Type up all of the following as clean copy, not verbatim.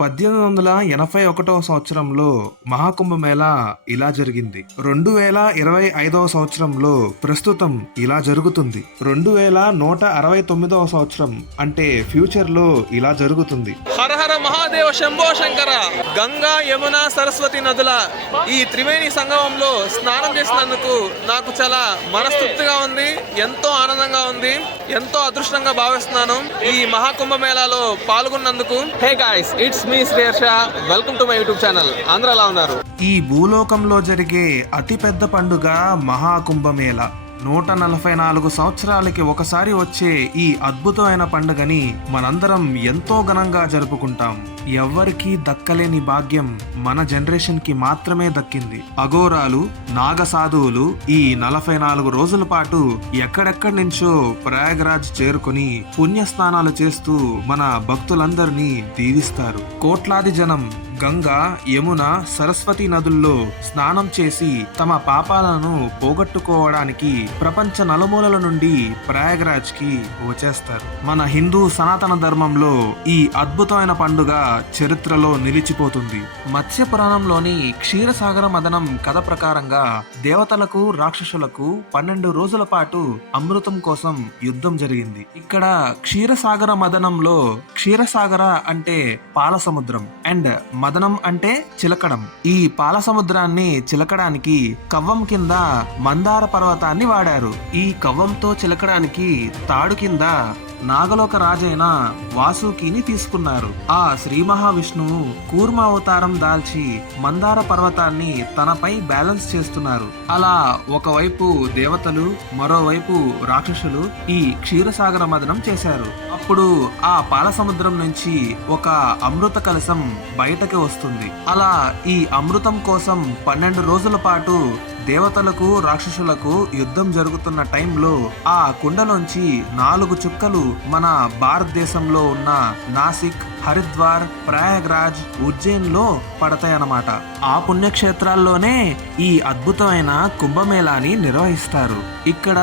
1881వ సంవత్సరంలో మహాకుంభమేళా ఇలా జరిగింది. 2025వ సంవత్సరంలో ప్రస్తుతం ఇలా జరుగుతుంది. 2169వ సంవత్సరం అంటే ఫ్యూచర్ లో ఇలా జరుగుతుంది. హర హర మహాదేవ శంభో శంకర. గంగా, యమున, సరస్వతి నదుల ఈ త్రివేణి సంగమంలో స్నానం చేసినందుకు నాకు చాలా మనస్తృప్తిగా ఉంది, ఎంతో ఆనందంగా ఉంది, ఎంతో అదృష్టంగా భావిస్తున్నాను ఈ మహాకుంభమేళాలో పాల్గొన్నందుకు. Hey guys, it's me Shreyarsha. Welcome to my YouTube channel. అందరూ ఎలా ఉన్నారు? ఈ భూలోకంలో జరిగే అతిపెద్ద పండుగ మహాకుంభమేళా. 144 సంవత్సరాలకి ఒకసారి వచ్చే ఈ అద్భుతమైన పండుగని మనందరం ఎంతో ఘనంగా జరుపుకుంటాం. ఎవ్వరికీ దక్కలేని భాగ్యం మన జనరేషన్ కి మాత్రమే దక్కింది. అఘోరాలు, నాగసాధువులు ఈ 44 రోజుల పాటు ఎక్కడెక్కడి నుంచో ప్రయాగరాజ్ చేరుకుని పుణ్యస్నానాలు చేస్తూ మన భక్తులందరినీ దీవిస్తారు. కోట్లాది జనం గంగా, యమున, సరస్వతి నదుల్లో స్నానం చేసి తమ పాపాలను పోగొట్టుకోవడానికి ప్రపంచ నలుమూలల నుండి ప్రయాగరాజ్ కి వచ్చేస్తారు. మన హిందూ సనాతన ధర్మంలో ఈ అద్భుతమైన పండుగ చరిత్రలో నిలిచిపోతుంది. మత్స్య పురాణంలోని క్షీరసాగర మదనం కథ ప్రకారంగా దేవతలకు, రాక్షసులకు 12 రోజుల పాటు అమృతం కోసం యుద్ధం జరిగింది. ఇక్కడ క్షీరసాగర మదనంలో క్షీరసాగర అంటే పాల సముద్రం అండ్ మదనం అంటే చిలకడం. ఈ పాల సముద్రాన్ని చిలకడానికి కవ్వం కింద మందార పర్వతాన్ని వాడారు. ఈ కవ్వంతో చిలకడానికి తాడు కింద నాగలోక రాజైన వాసుకిని తీసుకున్నారు. ఆ శ్రీ మహావిష్ణువు కూర్మ అవతారం దాల్చి మందార పర్వతాన్ని తనపై బ్యాలెన్స్ చేస్తున్నారు. అలా ఒకవైపు దేవతలు, మరోవైపు రాక్షసులు ఈ క్షీరసాగర మదనం చేశారు. అప్పుడు ఆ పాల సముద్రం నుంచి ఒక అమృత కలశం బయటకి వస్తుంది. అలా ఈ అమృతం కోసం 12 రోజుల పాటు దేవతలకు, రాక్షసులకు యుద్ధం జరుగుతున్న టైంలో ఆ కుండలోంచి 4 చుక్కలు మన భారతదేశంలో ఉన్న నాసిక్, హరిద్వార్, ప్రయాగ్రాజ్, ఉజ్జయిన్ లో పడతాయన్నమాట. ఆ పుణ్యక్షేత్రాల్లోనే ఈ అద్భుతమైన కుంభమేళాని నిర్వహిస్తారు. ఇక్కడ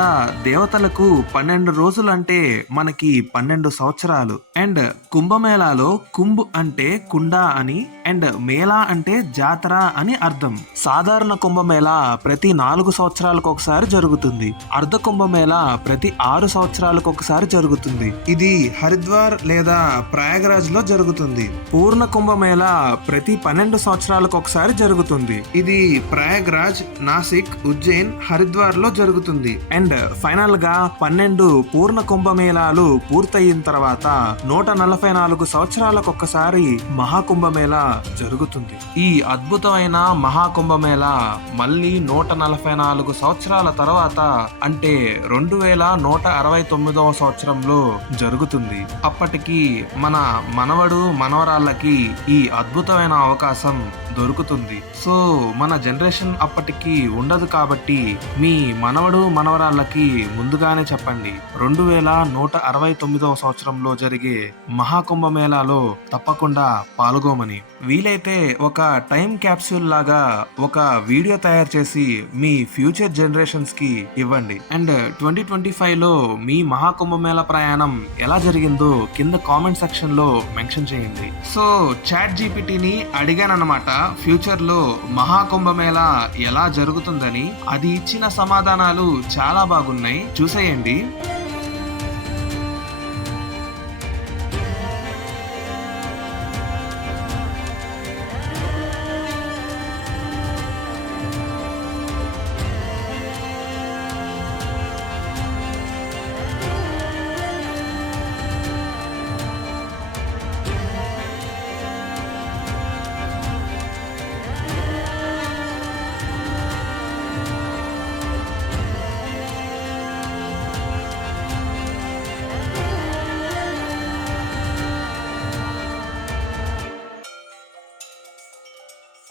దేవతలకు 12 రోజులు అంటే మనకి 12 సంవత్సరాలు. అండ్ కుంభమేళాలో కుంభ్ అంటే కుండ అని అండ్ మేళా అంటే జాతర అని అర్థం. సాధారణ కుంభమేళా ప్రతి 4 సంవత్సరాలకు ఒకసారి జరుగుతుంది. అర్ధ కుంభమేళా ప్రతి 6 సంవత్సరాలకు ఒకసారి జరుగుతుంది. ఇది హరిద్వార్ లేదా ప్రయాగరాజ్ లో జరుగుతుంది. పూర్ణ కుంభమేళా ప్రతి 12 సంవత్సరాలకు ఒకసారి జరుగుతుంది. ఇది ప్రయాగరాజ్, నాసిక్, ఉజ్జయిన్, హరిద్వార్ లో జరుగుతుంది. అండ్ ఫైనల్ గా 12 పూర్ణ కుంభమేళాలు పూర్తయిన తర్వాత 144 సంవత్సరాలకు ఒక్కసారి మహాకుంభమేళా జరుగుతుంది. ఈ అద్భుతమైన మహాకుంభమేళా మళ్ళీ 144 సంవత్సరాల తర్వాత అంటే 2169వ సంవత్సరంలో జరుగుతుంది. అప్పటికి మన మనవడు, మనవరాళ్ళకి ఈ అద్భుతమైన అవకాశం దొరుకుతుంది. సో మన జనరేషన్ అప్పటికి ఉండదు కాబట్టి మీ మనవడు, మనవరాళ్ళకి ముందుగానే చెప్పండి 2169వ సంవత్సరంలో జరిగే మహాకుంభమేళాలో తప్పకుండా పాల్గొమని. వీలైతే ఒక టైం క్యాప్సూల్ లాగా ఒక వీడియో తయారు చేసి మీ ఫ్యూచర్ జనరేషన్స్ కి ఇవ్వండి. అండ్ 2025 లో మీ మహాకుంభమేళా ప్రయాణం ఎలా జరిగిందో కింద కామెంట్ సెక్షన్ లో మెన్షన్ చేయండి. సో చాట్ జీపీటీని అడిగానన్నమాట, ఫ్యూచర్ లో మహాకుంభమేళా ఎలా జరుగుతుందని. అది ఇచ్చిన సమాధానాలు చాలా బాగున్నాయి, చూసేయండి.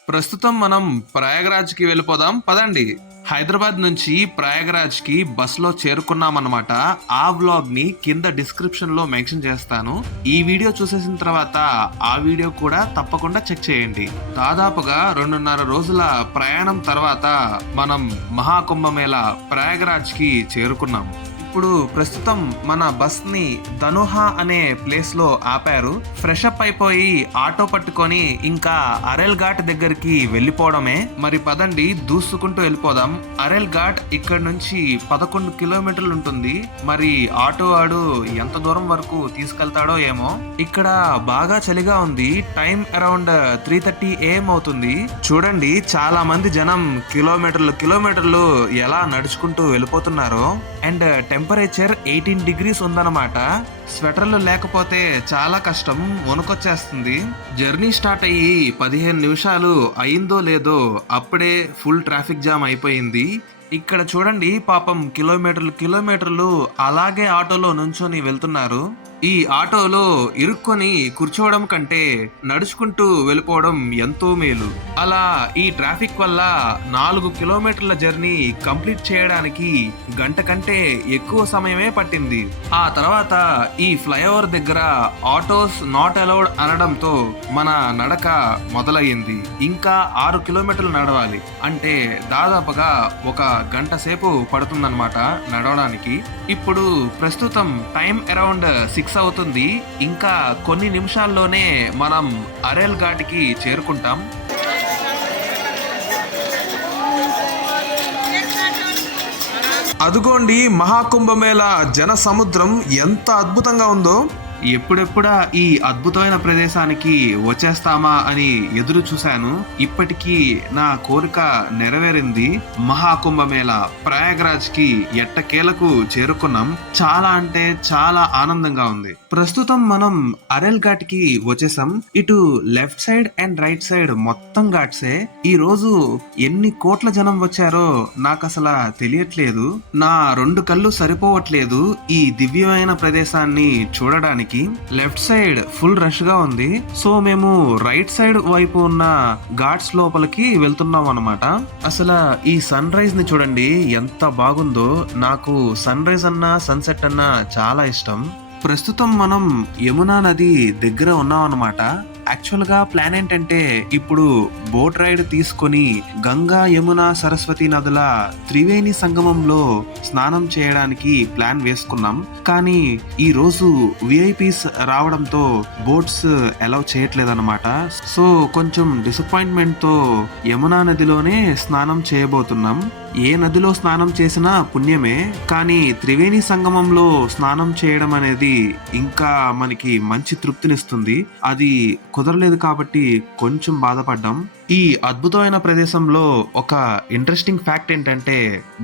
ప్రస్తుతం మనం ప్రయాగరాజ్ కి వెళ్ళిపోదాం పదండి. హైదరాబాద్ నుంచి ప్రయాగరాజ్ కి బస్ లో చేరుకున్నామన్నమాట. ఆ వ్లాగ్ ని కింద డిస్క్రిప్షన్ లో మెన్షన్ చేస్తాను. ఈ వీడియో చూసేసిన తర్వాత ఆ వీడియో కూడా తప్పకుండా చెక్ చేయండి. దాదాపుగా 2.5 రోజుల ప్రయాణం తర్వాత మనం మహాకుంభమేళా ప్రయాగరాజ్ కి చేరుకున్నాం. ఇప్పుడు ప్రస్తుతం మన బస్ ని ధనుహా అనే ప్లేస్ లో ఆపారు. ఫ్రెష్ అప్ అయిపోయి ఆటో పట్టుకొని ఇంకా అరెల్ ఘాట్ దగ్గరికి వెళ్ళిపోవడమే. మరి పదండి దూసుకుంటూ వెళ్ళిపోదాం. అరెల్ ఘాట్ ఇక్కడ నుంచి 11 కిలోమీటర్లు ఉంటుంది. మరి ఆటో వాడు ఎంత దూరం వరకు తీసుకెళ్తాడో ఏమో. ఇక్కడ బాగా చలిగా ఉంది. టైం అరౌండ్ 3:30 AM అవుతుంది. చూడండి చాలా మంది జనం కిలోమీటర్లు ఎలా నడుచుకుంటూ వెళ్ళిపోతున్నారో. అండ్ టెంపరేచర్ 18 degrees ఉందన్నమాట. స్వెటర్లు లేకపోతే చాలా కష్టం, వణుకొచ్చేస్తుంది. జర్నీ స్టార్ట్ అయ్యి 15 నిమిషాలు అయిందో లేదో అప్పుడే ఫుల్ ట్రాఫిక్ జామ్ అయిపోయింది. ఇక్కడ చూడండి పాపం కిలోమీటర్లు అలాగే ఆటోలో నుంచొని వెళ్తున్నారు. ఈ ఆటోలో ఇరుక్కొని కూర్చోవడం కంటే నడుచుకుంటూ వెళ్ళిపోవడం ఎంతో మేలు. అలా ఈ ట్రాఫిక్ వల్ల 4 కిలోమీటర్ల జర్నీ కంప్లీట్ చేయడానికి గంట కంటే ఎక్కువ సమయమే పట్టింది. ఆ తర్వాత ఈ ఫ్లైఓవర్ దగ్గర ఆటోస్ నాట్ అలౌడ్ అనడంతో మన నడక మొదలయ్యింది. ఇంకా 6 కిలోమీటర్లు నడవాలి అంటే దాదాపుగా ఒక గంట సేపు పడుతుందన్నమాట నడవడానికి. ఇప్పుడు ప్రస్తుతం టైం అరౌండ్ 6 అవుతుంది. ఇంకా కొన్ని నిమిషాల్లోనే మనం అరెల్ ఘాట్కి చేరుకుంటాం. అదుగోండి మహాకుంభమేళా జన సముద్రం ఎంత అద్భుతంగా ఉందో. ఎప్పుడెప్పుడా ఈ అద్భుతమైన ప్రదేశానికి వచ్చేస్తామా అని ఎదురు చూశాను. ఇప్పటికీ నా కోరిక నెరవేరింది. మహాకుంభమేళా ప్రయాగ్రాజ్ కి ఎట్టకేలకు చేరుకున్నాం. చాలా అంటే చాలా ఆనందంగా ఉంది. ప్రస్తుతం మనం అరెల్ ఘాట్ కి వచ్చేసాం. ఇటు left side and right side మొత్తం ఘాట్సే. ఈ రోజు ఎన్ని కోట్ల జనం వచ్చారో నాకు అసలు తెలియట్లేదు. నా 2 కళ్ళు సరిపోవట్లేదు ఈ దివ్యమైన ప్రదేశాన్ని చూడడానికి. లెఫ్ట్ సైడ్ ఫుల్ రష్ గా ఉంది. సో మేము రైట్ సైడ్ వైపు ఉన్న ఘాట్స్ లోపలికి వెళ్తున్నాం అన్నమాట. అసలు ఈ సన్ రైజ్ ని చూడండి ఎంత బాగుందో. నాకు సన్ రైజ్ అన్నా సన్సెట్ అన్నా చాలా ఇష్టం. ప్రస్తుతం మనం యమునా నది దగ్గర ఉన్నాం అన్నమాట. యాక్చువల్ గా ప్లాన్ ఏంటంటే ఇప్పుడు బోట్ రైడ్ తీసుకొని గంగా యమున సరస్వతి నదుల త్రివేణి సంగమంలో స్నానం చేయడానికి ప్లాన్ వేసుకున్నాం. కానీ ఈ రోజు విఐపీస్ రావడంతో బోట్స్ అలౌ చేయట్లేదన్నమాట. సో కొంచెం డిసప్పాయింట్మెంట్ తో యమునా నదిలోనే స్నానం చేయబోతున్నాం. ఏ నదిలో స్నానం చేసినా పుణ్యమే, కానీ త్రివేణి సంగమంలో స్నానం చేయడం అనేది ఇంకా మనకి మంచి తృప్తినిస్తుంది. అది కుదరలేదు కాబట్టి కొంచెం బాధపడ్డాం. ఈ అద్భుతమైన ప్రదేశంలో ఒక ఇంట్రెస్టింగ్ ఫ్యాక్ట్ ఏంటంటే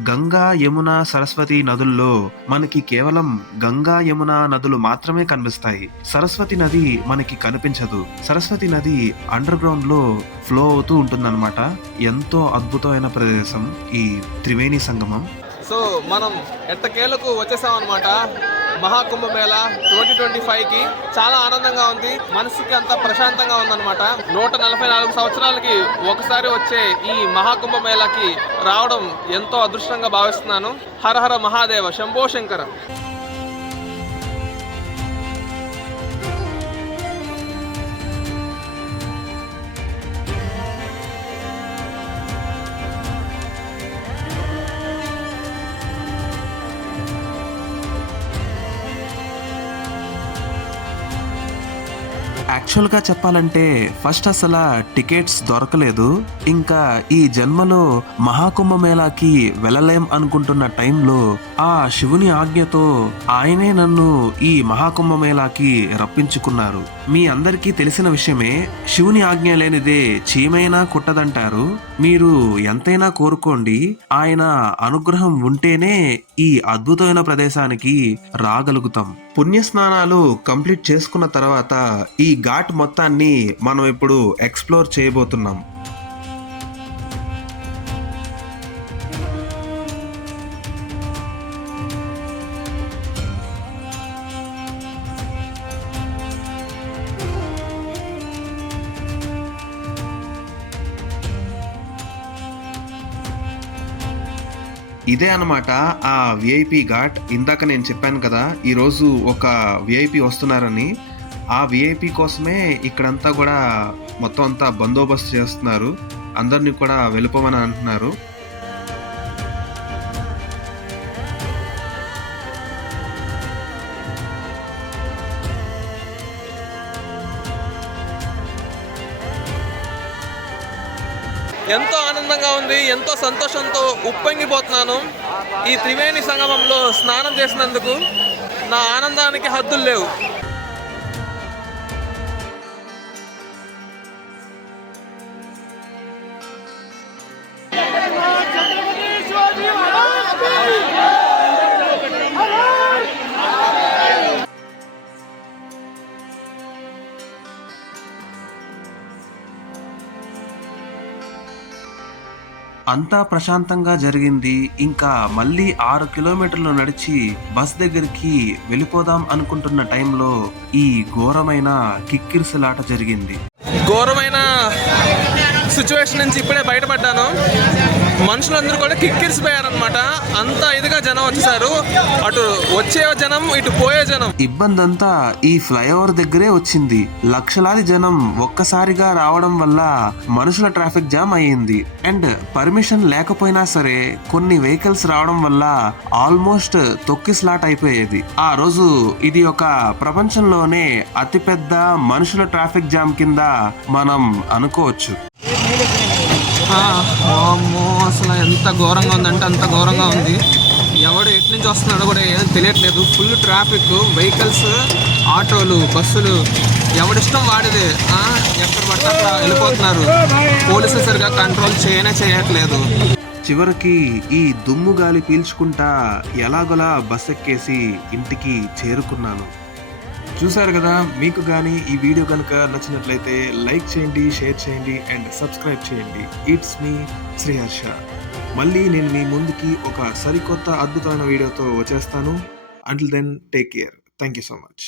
గంగా యమున సరస్వతి నదుల్లో మనకి కేవలం గంగా యమున నదులు మాత్రమే కనిపిస్తాయి. సరస్వతి నది మనకి కనిపించదు. సరస్వతి నది అండర్ గ్రౌండ్ లో ఫ్లో అవుతూ ఉంటుందన్నమాట. ఎంతో అద్భుతమైన ప్రదేశం ఈ త్రివేణి సంగమం. సో మనం ఎట్టకేలకు వచ్చేసాం అనమాట మహాకుంభమేళా 2025కి. చాలా ఆనందంగా ఉంది, మనసుకి అంతా ప్రశాంతంగా ఉందన్నమాట. 144 సంవత్సరాలకి ఒకసారి వచ్చే ఈ మహాకుంభమేళాకి రావడం ఎంతో అదృష్టంగా భావిస్తున్నాను. హర హర మహాదేవ, శంభో శంకర. యాక్చువల్గా చెప్పాలంటే ఫస్ట్ అసలు టికెట్స్ దొరకలేదు. ఇంకా ఈ జన్మలో మహాకుంభమేళాకి వెళ్ళలేం అనుకుంటున్న టైంలో ఆ శివుని ఆజ్ఞతో ఆయనే నన్ను ఈ మహాకుంభమేళాకి రప్పించుకున్నారు. మీ అందరికీ తెలిసిన విషయమే, శివుని ఆజ్ఞ లేనిదే చీమైనా కుట్టదంటారు. మీరు ఎంతైనా కోరుకోండి, ఆయన అనుగ్రహం ఉంటేనే ఈ అద్భుతమైన ప్రదేశానికి రాగలుగుతాం. పుణ్యస్నానాలు కంప్లీట్ చేసుకున్న తర్వాత ఈ ఘాట్ మొత్తాన్ని మనం ఇప్పుడు ఎక్స్ప్లోర్ చేయబోతున్నాం. ఇదే అన్నమాట ఆ విఐపి ఘాట్. ఇందాక నేను చెప్పాను కదా ఈరోజు ఒక విఐపి వస్తున్నారని. ఆ విఐపి కోసమే ఇక్కడంతా కూడా మొత్తం అంతా బందోబస్తు చేస్తున్నారు. అందరినీ కూడా వెళ్ళిపోమని అంటున్నారు. ఎంతో ఆనందంగా ఉంది, ఎంతో సంతోషంతో ఉప్పొంగిపోతున్నాను. ఈ త్రివేణి సంగమంలో స్నానం చేసినందుకు నా ఆనందానికి హద్దులు లేవు. అంతా ప్రశాంతంగా జరిగింది. ఇంకా మళ్ళీ 6 కిలోమీటర్లు నడిచి బస్ దగ్గరికి వెళ్ళిపోదాం అనుకుంటున్న టైంలో ఈ ఘోరమైన కిక్కిరిసిలాట జరిగింది. ఘోరమైన సిచ్యువేషన్ నుంచి ఇప్పుడే బయటపడ్డాను. మనుషులందరూ కూడా కిక్కిరిసిపోయారనమాట. అంత ఇదిగా జనం వచ్చేసారు. అటు వచ్చే జనం, ఇటు పోయే జనం. ఇబ్బంది అంతా ఈ ఫ్లైఓవర్ దగ్గరే వచ్చింది. లక్షలాది జనం ఒక్కసారిగా రావడం వల్ల మనుషుల ట్రాఫిక్ జామ్ అయ్యింది. అండ్ పర్మిషన్ లేకపోయినా సరే కొన్ని వెహికల్స్ రావడం వల్ల ఆల్మోస్ట్ తొక్కిస్లాట్ అయిపోయేది. ఆ రోజు ఇది ఒక ప్రపంచంలోనే అతిపెద్ద మనుషుల ట్రాఫిక్ జామ్ కింద మనం అనుకోవచ్చు. అసలు ఎంత ఘోరంగా ఉందంటే అంత ఘోరంగా ఉంది. ఎవడు ఎటు నుంచి వస్తున్నాడో కూడా ఏం తెలియట్లేదు. ఫుల్ ట్రాఫిక్, వెహికల్స్, ఆటోలు, బస్సులు, ఎవడిష్టం వాడిదే. ఎక్కడ పడితే అక్కడ వెళ్ళిపోతున్నారు. పోలీసులు సరిగా కంట్రోల్ చేయట్లేదు. చివరికి ఈ దుమ్ము గాలి పీల్చుకుంటా ఎలాగోలా బస్ ఎక్కేసి ఇంటికి చేరుకున్నాను. చూసారు కదా, మీకు కానీ ఈ వీడియో కనుక నచ్చినట్లయితే లైక్ చేయండి, షేర్ చేయండి అండ్ సబ్స్క్రైబ్ చేయండి. It's me Sriharsha. మళ్ళీ నేను మీ ముందుకి ఒక సరికొత్త అద్భుతమైన వీడియోతో వచ్చేస్తాను. Until then take care. Thank you so much.